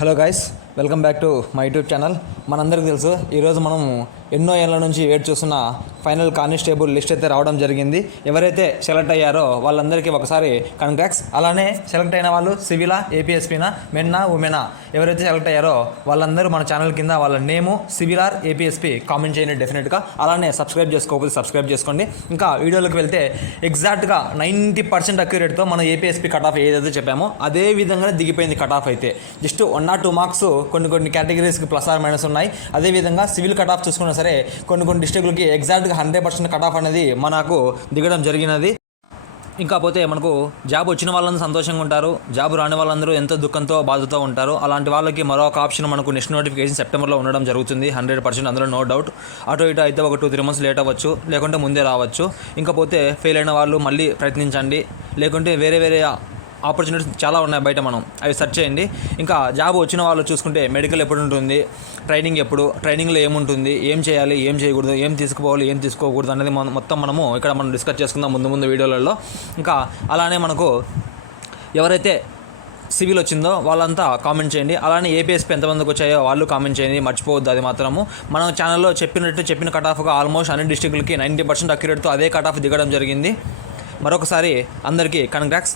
Hello guys, welcome back to my YouTube channel. మనందరికీ తెలుసు, ఈరోజు మనం ఎన్నో ఏళ్ళ నుంచి వెయిట్ చూస్తున్న ఫైనల్ కానిస్టేబుల్ లిస్ట్ అయితే రావడం జరిగింది. ఎవరైతే సెలెక్ట్ అయ్యారో వాళ్ళందరికీ ఒకసారి కంగ్రాట్స్. అలానే సెలెక్ట్ అయిన వాళ్ళు సివిలా, ఏపీఎస్పీనా, మెన్నా, ఉమెనా ఎవరైతే సెలెక్ట్ అయ్యారో వాళ్ళందరూ మన ఛానల్ కింద వాళ్ళ నేము సివిలార్ ఏపీఎస్పీ కామెంట్ చేయండి డెఫినెట్గా. అలానే సబ్స్క్రైబ్ చేసుకోకపోతే సబ్స్క్రైబ్ చేసుకోండి. ఇంకా వీడియోలోకి వెళ్తే ఎగ్జాక్ట్గా 90% అక్యురేట్తో మనం ఏపీఎస్పీ కట్ ఆఫ్ ఏదైతే చెప్పామో అదే విధంగానే దిగిపోయింది కట్ ఆఫ్ అయితే. జస్ట్ 1 or 2 మార్క్స్ కొన్ని కేటగిరీస్కి ప్లస్ ఆర్ మైనస్ ఉన్నాయి. అదేవిధంగా సివిల్ కట్ ఆఫ్ చూసుకున్నా సరే కొన్ని డిస్ట్రిక్ట్లకి ఎగ్జాక్ట్గా 100% కట్ ఆఫ్ అనేది మనకు దిగడం జరిగినది. ఇంకా పోతే మనకు జాబ్ వచ్చిన వాళ్ళందరూ సంతోషంగా ఉంటారు, జాబ్ రాని వాళ్ళందరూ ఎంతో దుఃఖంతో బాధతో ఉంటారు. అలాంటి వాళ్ళకి మరొక ఆప్షన్ మనకు నెక్స్ట్ నోటిఫికేషన్ సెప్టెంబర్లో ఉండడం జరుగుతుంది 100%, అందులో నో డౌట్. అటు ఇటు అయితే ఒక 2-3 months లేట్ అవ్వచ్చు, లేకుంటే ముందే రావచ్చు. ఇంకా పోతే ఫెయిల్ అయిన వాళ్ళు మళ్ళీ ప్రయత్నించండి, లేకుంటే వేరే ఆపర్చునిటీస్ చాలా ఉన్నాయి బయట, మనం అవి సెర్చ్ చేయండి. ఇంకా జాబ్ వచ్చిన వాళ్ళు చూసుకుంటే మెడికల్ ఎప్పుడు ఉంటుంది, ట్రైనింగ్ ఎప్పుడు, ట్రైనింగ్లో ఏముంటుంది, ఏం చేయాలి, ఏం చేయకూడదు, ఏం తీసుకుపోవాలి, ఏం తీసుకోకూడదు అనేది మొత్తం ఇక్కడ మనం డిస్కస్ చేసుకుందాం ముందు వీడియోలలో. ఇంకా అలానే మనకు ఎవరైతే సివిల్ వచ్చిందో వాళ్ళంతా కామెంట్ చేయండి. అలానే ఏపీఎస్పీ ఎంతమందికి వచ్చాయో వాళ్ళు కామెంట్ చేయండి, మర్చిపోవద్దు అది మాత్రము. మనం ఛానల్లో చెప్పిన కట్ ఆఫ్గా ఆల్మోస్ట్ అన్ని డిస్ట్రిక్ట్లకి 90% అక్యురేట్తో అదే కట్ ఆఫ్ దిగడం జరిగింది. మరొకసారి అందరికీ కంగ్రాట్స్.